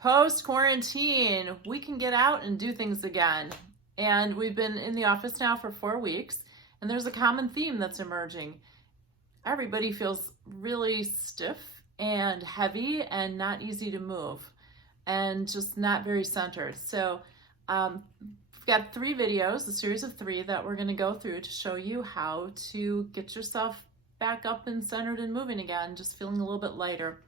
Post-quarantine, we can get out and do things again. And we've been in the office now for 4 weeks, and there's a common theme that's emerging. Everybody feels really stiff and heavy and not easy to move and just not very centered. So we've got 3 videos, a series of 3 that we're going to go through to show you how to get yourself back up and centered and moving again, just feeling a little bit lighter.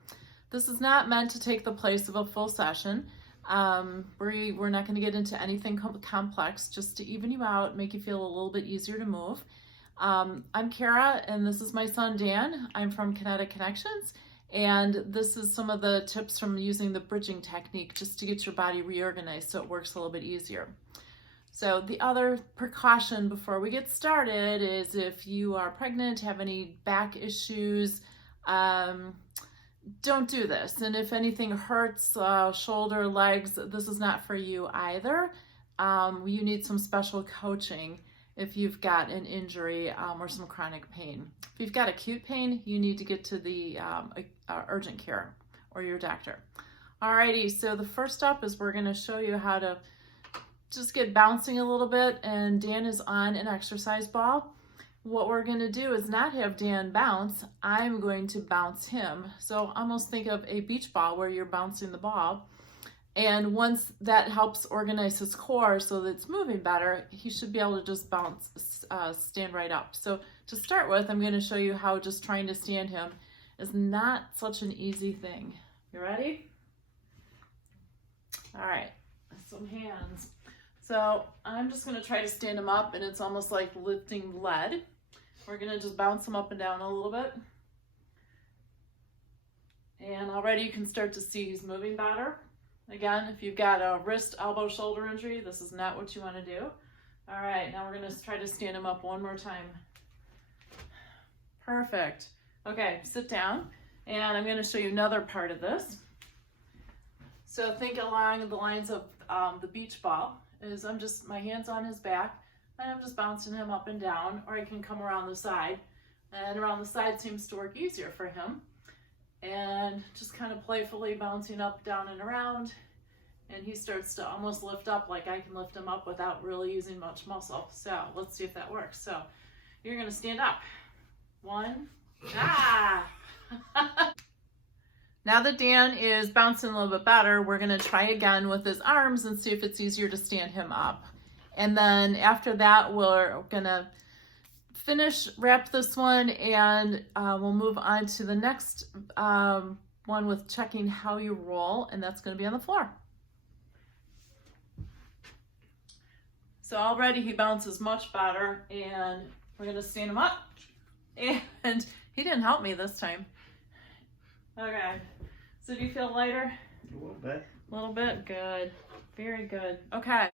This is not meant to take the place of a full session. We're not going to get into anything complex, just to even you out, make you feel a little bit easier to move. I'm Cara, and this is my son Dan. I'm from Kinetic Konnections, and this is some of the tips from using the bridging technique just to get your body reorganized so it works a little bit easier. So the other precaution before we get started is if you are pregnant, have any back issues, don't do this. And if anything hurts, shoulder, legs, this is not for you either. You need some special coaching if you've got an injury or some chronic pain. If you've got acute pain, you need to get to the urgent care or your doctor. Alrighty, so the first up is we're going to show you how to just get bouncing a little bit, and Dan is on an exercise ball. What we're going to do is not have Dan bounce, I'm going to bounce him. So almost think of a beach ball where you're bouncing the ball. And once that helps organize his core so that it's moving better, he should be able to just bounce, stand right up. So to start with, I'm going to show you how just trying to stand him is not such an easy thing. You ready? All right, some hands. So I'm just going to try to stand him up, and it's almost like lifting lead. We're going to just bounce him up and down a little bit. And already you can start to see he's moving better. Again, if you've got a wrist, elbow, shoulder injury, this is not what you want to do. All right, now we're going to try to stand him up one more time. Perfect. Okay, sit down, and I'm going to show you another part of this. So think along the lines of the beach ball. Is my hand's on his back, and I'm just bouncing him up and down, or I can come around the side, and around the side seems to work easier for him. And just kind of playfully bouncing up, down, and around, and he starts to almost lift up like I can lift him up without really using much muscle. So let's see if that works. So you're going to stand up. 1, Now that Dan is bouncing a little bit better, we're going to try again with his arms and see if it's easier to stand him up. And then after that, we're going to wrap this one, and we'll move on to the next one with checking how you roll, and that's going to be on the floor. So already he bounces much better, and we're going to stand him up. And he didn't help me this time. Okay, so do you feel lighter? A little bit. A little bit? Good. Very good. Okay.